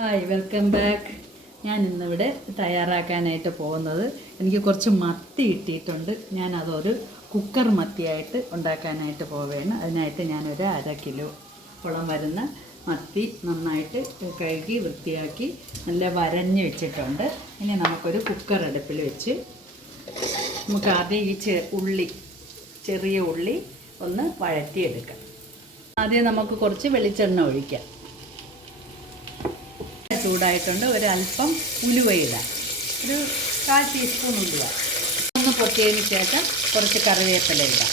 Hi, welcome back. ഞാൻ ഇന്നിവിടെ തയ്യാറാക്കാനായിട്ട് പോകുന്നത് എനിക്ക് കുറച്ച് മത്തി കിട്ടിയിട്ടുണ്ട്. ഞാനതൊരു കുക്കർ മത്തിയായിട്ട് ഉണ്ടാക്കാനായിട്ട് പോവുകയാണ്. അതിനായിട്ട് ഞാനൊരു 1/2 കിലോളം വരുന്ന മത്തി നന്നായിട്ട് കഴുകി വൃത്തിയാക്കി നല്ല വരഞ്ഞ് വെച്ചിട്ടുണ്ട്. ഇനി നമുക്കൊരു കുക്കർ അടുപ്പിൽ വെച്ച് നമുക്ക് ആദ്യം ഈ ചെറിയ ഉള്ളി ഒന്ന് വഴറ്റിയെടുക്കാം. ആദ്യം നമുക്ക് കുറച്ച് വെളിച്ചെണ്ണ ഒഴിക്കാം. ചൂടായിട്ടുണ്ട്. ഒരല്പം ഉലുവ ഇടാം, ഒരു 1/4 ടീസ്പൂൺ ഉലുവ. ഒന്ന് പൊട്ടിയതിന് ശേഷം കുറച്ച് കറിവേപ്പില ഇടാം.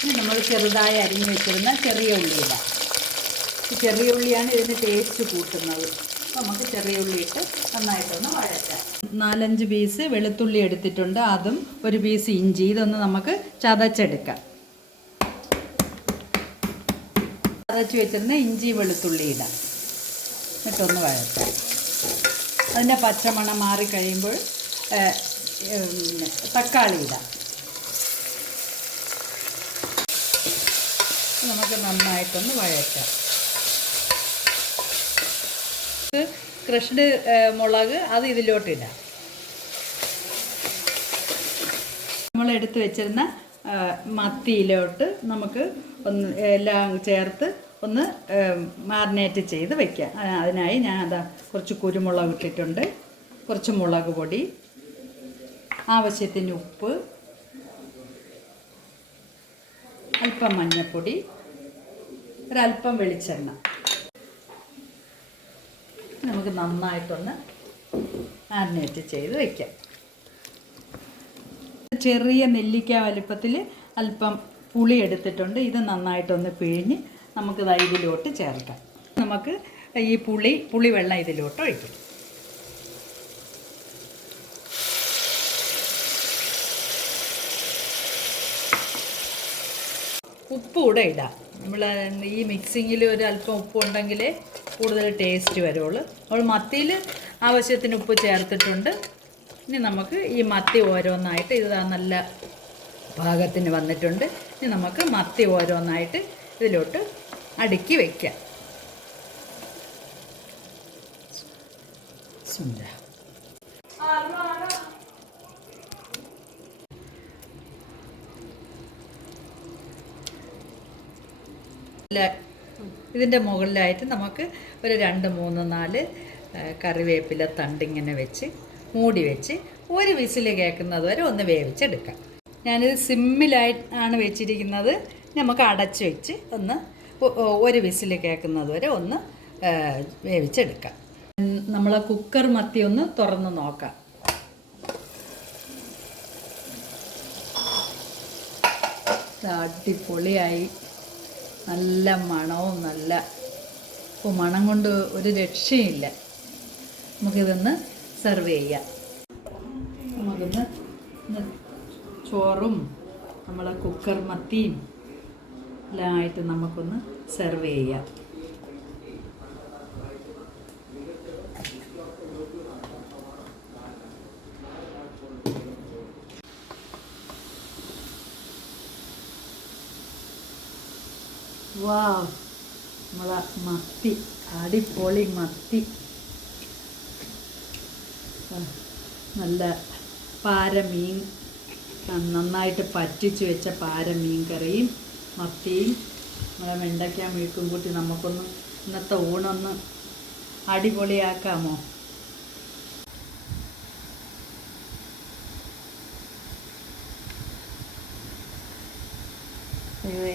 ഇനി നമ്മൾ ചെറുതായി അരിഞ്ഞ് വെച്ചിരുന്ന ചെറിയ ഉള്ളി ഇടാം. ചെറിയ ഉള്ളിയാണ് ഇതിന് ടേസ്റ്റ് കൂട്ടുന്നത്. അപ്പോൾ നമുക്ക് ചെറിയ ഉള്ളി ഇട്ട് നന്നായിട്ടൊന്ന് വഴറ്റാം. 4-5 പീസ് വെളുത്തുള്ളി എടുത്തിട്ടുണ്ട്, അതും ഒരു പീസ് ഇഞ്ചി. ഇതൊന്ന് നമുക്ക് ചതച്ചെടുക്കാം. ചതച്ച് വെച്ചിരുന്ന ഇഞ്ചി വെളുത്തുള്ളി ഇടാം, എന്നിട്ടൊന്ന് വഴറ്റാം. അതിൻ്റെ പച്ചമണം മാറിക്കഴിയുമ്പോൾ തക്കാളി ഇടാം. നമുക്ക് നന്നായിട്ടൊന്ന് വഴറ്റാം. ക്രഷ്ഡ് മുളക് അത് ഇതിലോട്ടിടാം. നമ്മളെടുത്ത് വെച്ചിരുന്ന മത്തിയിലോട്ട് നമുക്ക് ഒന്ന് എല്ലാം ചേർത്ത് ഒന്ന് മാറിനേറ്റ് ചെയ്ത് വയ്ക്കാം. അതിനായി ഞാൻ കുറച്ച് കുരുമുളക് ഇട്ടിട്ടുണ്ട്, കുറച്ച് മുളക് പൊടി, ആവശ്യത്തിന് ഉപ്പ്, അല്പം മഞ്ഞൾപ്പൊടി, ഒരല്പം വെളിച്ചെണ്ണ. നമുക്ക് നന്നായിട്ടൊന്ന് മാറിനേറ്റ് ചെയ്ത് വയ്ക്കാം. ചെറിയ നെല്ലിക്ക വലുപ്പത്തിൽ അല്പം പുളി എടുത്തിട്ടുണ്ട്. ഇത് നന്നായിട്ടൊന്ന് പിഴിഞ്ഞ് നമുക്ക് ഇതിലോട്ട് ചേർക്കാം. നമുക്ക് ഈ പുളി വെള്ളം ഇതിലോട്ട് ഒഴിക്കാം. ഉപ്പ് കൂടെ ഇടാം. നമ്മൾ ഈ മിക്സിങ്ങിൽ ഒരു അല്പം ഉപ്പ് ഉണ്ടെങ്കിൽ കൂടുതൽ ടേസ്റ്റ് വരുള്ളൂ. നമ്മൾ മത്തിയിൽ ആവശ്യത്തിന് ഉപ്പ് ചേർത്തിട്ടുണ്ട്. ഇനി നമുക്ക് ഈ മത്തി ഓരോന്നായിട്ട് ഇത് നല്ല പാകത്തിന് വന്നിട്ടുണ്ട്. ഇനി നമുക്ക് മത്തി ഓരോന്നായിട്ട് ഇതിലോട്ട് അടുക്കി വയ്ക്കാം. ഇതിൻ്റെ മുകളിലായിട്ട് നമുക്ക് ഒരു 2, 3, 4 കറിവേപ്പില തണ്ടിങ്ങനെ വെച്ച് മൂടി വെച്ച് ഒരു വിസിൽ കേൾക്കുന്നത് വരെ ഒന്ന് വേവിച്ചെടുക്കാം. ഞാനിത് സിമ്മിലായിട്ടാണ് വെച്ചിരിക്കുന്നത്. നമുക്ക് അടച്ച് വെച്ച് ഒന്ന് ഒരു വിസിൽ കേൾക്കുന്നത് വരെ ഒന്ന് വേവിച്ചെടുക്കാം. നമ്മൾ കുക്കർ മത്തി ഒന്ന് തുറന്ന് നോക്കാം. അടിപൊളിയായി, നല്ല മണവും നല്ല മണം കൊണ്ട് ഒരു രക്ഷയില്ല. നമുക്കിതൊന്ന് സെർവ് ചെയ്യാം. നമുക്കിന്ന് ചോറും നമ്മളെ കുക്കർ മത്തിയും എല്ലാം ആയിട്ട് നമുക്കൊന്ന് സെർവ് ചെയ്യാം. വാവ്, നമ്മളെ മത്തി, അടിപൊളി മത്തി. നല്ല പാരമീൻ, നന്നായിട്ട് പറ്റിച്ച് വെച്ച പാരമീൻ കറിയും മത്തിയും നമ്മളെ വെണ്ടയ്ക്ക മെഴുക്കും കൂട്ടി നമുക്കൊന്ന് ഇന്നത്തെ ഊണൊന്ന് അടിപൊളിയാക്കാമോ?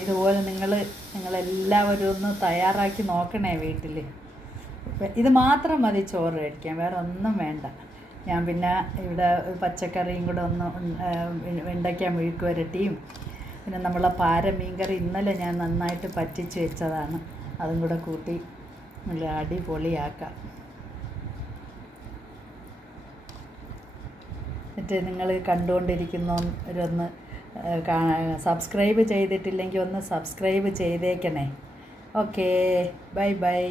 ഇതുപോലെ നിങ്ങളെല്ലാവരും ഒന്ന് തയ്യാറാക്കി നോക്കണേ വീട്ടിൽ. ഇത് മാത്രം മതി ചോറ് കഴിക്കാൻ, വേറെ ഒന്നും വേണ്ട. ഞാൻ പിന്നെ ഇവിടെ പച്ചക്കറിയും കൂടെ ഒന്ന് വെണ്ടയ്ക്ക മെഴുക്ക് വരട്ടിയും പിന്നെ നമ്മളെ പാരമീൻ കറി ഇന്നലെ ഞാൻ നന്നായിട്ട് പറ്റിച്ച് വെച്ചതാണ്, അതും കൂടെ കൂട്ടി നല്ല അടിപൊളിയാക്കാം. എന്നിട്ട് നിങ്ങൾ കണ്ടുകൊണ്ടിരിക്കുന്നവരൊന്ന് സബ്സ്ക്രൈബ് ചെയ്തിട്ടില്ലെങ്കിൽ ഒന്ന് സബ്സ്ക്രൈബ് ചെയ്തേക്കണേ. Okay, bye bye.